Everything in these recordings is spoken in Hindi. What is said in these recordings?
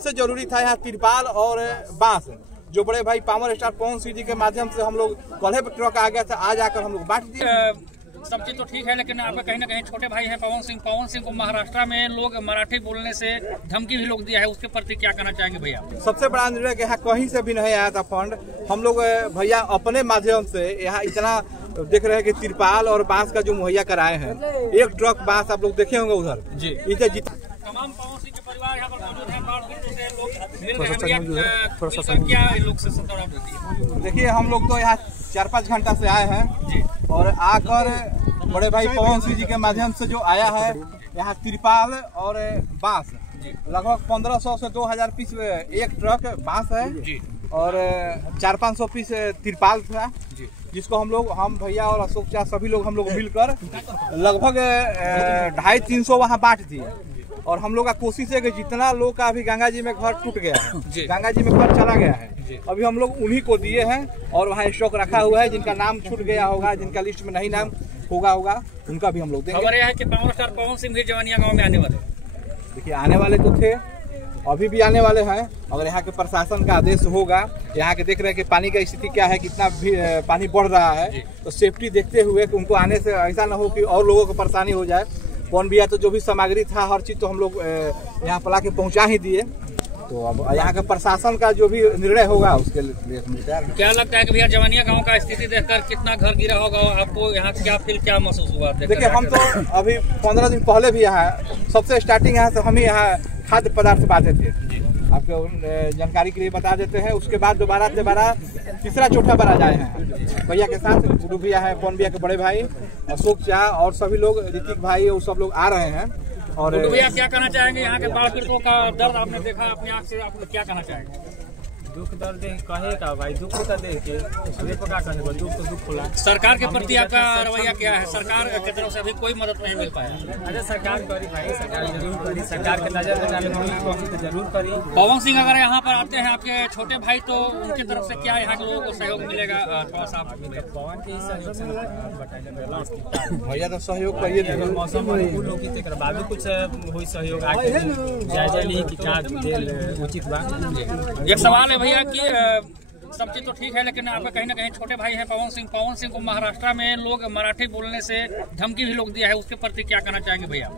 सबसे जरूरी था यहाँ तिरपाल और बांस, जो बड़े भाई पावर स्टार पवन सिंह जी के माध्यम से हम लोग कल ट्रक आ गया था, आज आकर हम लोग बांट दिए। सब चीज तो ठीक है, लेकिन आपका कहीं ना कहीं छोटे भाई हैं पवन सिंह को महाराष्ट्र में लोग मराठी बोलने से धमकी भी लोग दिया है, उसके प्रति क्या कहना चाहेंगे भैया? सबसे बड़ा निर्णय कि यहाँ कहीं से भी नहीं आया था फंड, हम लोग भैया अपने माध्यम से यहाँ इतना देख रहे हैं कि तिरपाल और बांस का जो मुहैया कराए हैं। एक ट्रक बांस आप लोग देखे होंगे उधर जी, इसे तमाम पवन सिंह के परिवार यहाँ पर मौजूद हैं, क्या लोग से देखिए हम लोग तो यहाँ 4-5 घंटा से आए हैं और आकर बड़े भाई पवन सिंह जी के माध्यम से जो आया है यहाँ तिरपाल और बांस लगभग 1500 से 2000 पीस एक ट्रक बांस है और 400-500 पीस तिरपाल था, जिसको हम भैया और अशोक चाचा सभी लोग हम लोग मिलकर लगभग 250-300 वहाँ बांट दिए। और हम लोग का कोशिश है कि जितना लोग का अभी गंगा जी में घर टूट गया है, गंगा जी में घर चला गया है, अभी हम लोग उन्हीं को दिए हैं और वहाँ स्टॉक रखा हुआ है। जिनका नाम छूट गया होगा, जिनका लिस्ट में नहीं नाम होगा उनका भी हम लोग देंगे। खबर यह है कि पावर स्टार पवन सिंह भी जवानिया गाँव में आने वाले, देखिए आने वाले तो थे, अभी भी आने वाले हैं। अगर यहाँ के प्रशासन का आदेश होगा, यहाँ के देख रहे हैं कि पानी का स्थिति क्या है, कितना भी पानी बढ़ रहा है, तो सेफ्टी देखते हुए कि उनको आने से ऐसा न हो कि और लोगों को परेशानी हो जाए। कौन भी तो जो भी सामग्री था हर चीज तो हम लोग यहाँ पला के पहुँचा ही दिए। तो अब यहाँ के प्रशासन का जो भी निर्णय होगा उसके लिए क्या लगता है कि भैया जवानिया गांव का स्थिति देखकर कितना घर गिरा होगा, आपको यहाँ क्या महसूस हुआ? देखिए हम तो अभी 15 दिन पहले भी यहाँ सबसे स्टार्टिंग यहाँ से हम ही यहाँ खाद्य पदार्थ बांटे थे, आपको जानकारी के लिए बता देते हैं। उसके बाद दोबारा तीसरा चौथा बार आ जाए हैं भैया के साथ, गुरु भैया है, पवन भैया के बड़े भाई, अशोक चाचा और सभी लोग, ऋतिक भाई, वो सब लोग आ रहे हैं। और भैया क्या कहना चाहेंगे? यहाँ के बाढ़ पीड़ितों का दर्द आपने देखा अपनी आँख से, आप क्या कहना चाहेंगे? दुख दर्द कहेगा भाई, दुख का देख के क्या कहेगा, दुख तो दुख खुला। सरकार के प्रति आपका रवैया क्या है? सरकार की तरफ से अभी कोई मदद नहीं मिल पाया। अच्छा सरकार करी भाई, सरकार जरूर करी, सरकार के नजर में तो जरूर करी। पवन सिंह अगर यहाँ पर आते हैं आपके छोटे भाई, तो उनकी तरफ से क्या यहाँ के लोगों को सहयोग मिलेगा? थोड़ा सा पवन के सहयोग से भैया तो सहयोग करिए, मौसम बाद कुछ हुई सहयोग आगे जायजा ली कि क्या उचित बा। एक सवाल है भैया कि सब चीज तो ठीक है, लेकिन आपका कहीं ना कहीं छोटे भाई हैं पवन सिंह को महाराष्ट्र में लोग मराठी बोलने से धमकी भी लोग दिया है, उसके प्रति क्या कहना चाहेंगे भैया?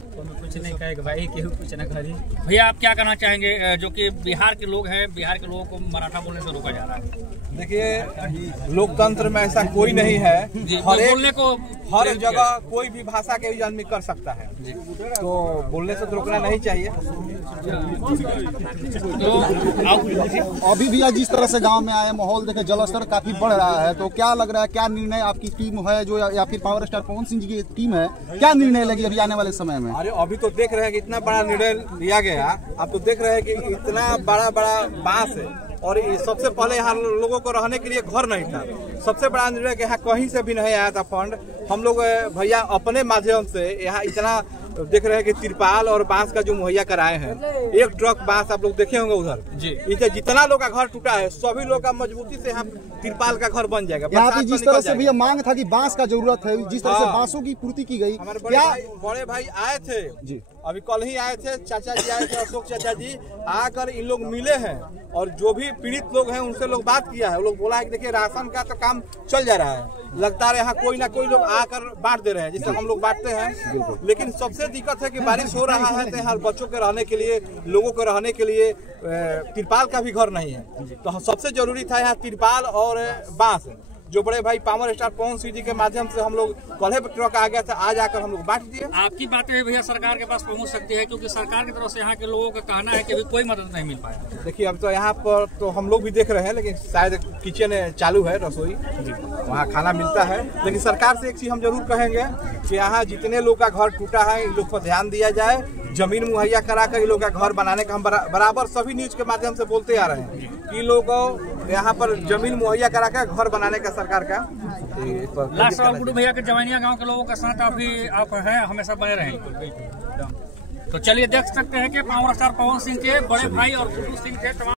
कुछ नहीं कहेगा भाई, केहू कुछ न करी। भैया आप क्या कहना चाहेंगे, जो कि बिहार के लोग हैं, बिहार के लोगों को मराठा बोलने से रोका जा रहा है? देखिए लोकतंत्र में ऐसा कोई नहीं है, हर जगह कोई भी भाषा के आदमी कर सकता है, तो बोलने से तो रोकना नहीं चाहिए। तो अभी भी जिस तरह से गांव में आए, माहौल देखे जलस्तर काफी बढ़ रहा है, तो क्या लग रहा है, क्या निर्णय आपकी टीम है जो या फिर पावर स्टार पवन सिंह जी की टीम है, क्या निर्णय लगी अभी आने वाले समय में? अरे अभी तो देख रहे हैं कि इतना बड़ा निर्णय लिया गया, आप तो देख रहे हैं कि इतना बड़ा बांस है और सबसे पहले यहाँ लोगों को रहने के लिए घर नहीं था। सबसे बड़ा निर्णय कि यहाँ कहीं से भी नहीं आया था फंड, हम लोग भैया अपने माध्यम से यहाँ इतना देख रहे हैं कि तिरपाल और बांस का जो मुहैया कराए हैं। एक ट्रक बांस आप लोग देखे होंगे उधर जी, इसे जितना लोग का घर टूटा है सभी लोग का मजबूती से यहाँ तिरपाल का घर बन जाएगा। यहाँ पे जिस तरह से भैया मांग था कि बांस का जरूरत है, जिस तरह से बांसों की पूर्ति की गई, हमारे बड़े भाई आए थे जी, अभी कल ही आए थे, चाचा जी आए थे, अशोक चाचा जी आकर इन लोग मिले हैं और जो भी पीड़ित लोग हैं उनसे लोग बात किया है। वो लोग बोला है कि देखिए राशन का तो काम चल जा रहा है, लगता है यहाँ कोई ना कोई लोग आकर बांट दे रहे हैं, जिससे हम लोग बांटते हैं। लेकिन सबसे दिक्कत है कि बारिश हो रहा है तो यहाँ बच्चों के रहने के लिए, लोगों के रहने के लिए तिरपाल का भी घर नहीं है, तो सबसे जरूरी था यहाँ तिरपाल और बांस, जो बड़े भाई पावर स्टार पवन सिंह जी के माध्यम से हम लोग कल ट्रक आ गया था, आज आकर हम लोग बांट दिए। आपकी बातें भैया सरकार के पास पहुंच सकती है, क्योंकि सरकार की तरफ से यहाँ के लोगों का कहना है कि अभी कोई मदद नहीं मिल पाया। देखिए अब तो यहाँ पर तो हम लोग भी देख रहे हैं, लेकिन शायद किचन चालू है, रसोई वहाँ खाना मिलता है। लेकिन सरकार से एक चीज हम जरूर कहेंगे कि यहाँ जितने लोग का घर टूटा है इन लोग पर ध्यान दिया जाए, जमीन मुहैया कराकर इन लोग का घर बनाने का हम बराबर सभी न्यूज के माध्यम से बोलते आ रहे हैं कि इन लोगों को यहाँ पर जमीन मुहैया कराकर घर बनाने का सरकार का। लास्ट गुरु भैया के जवानिया गांव के लोगों के साथ अभी आप हैं, हमेशा बने रहेंगे। तो चलिए देख सकते हैं कि पावर स्टार पवन सिंह के बड़े भाई और गुरु सिंह के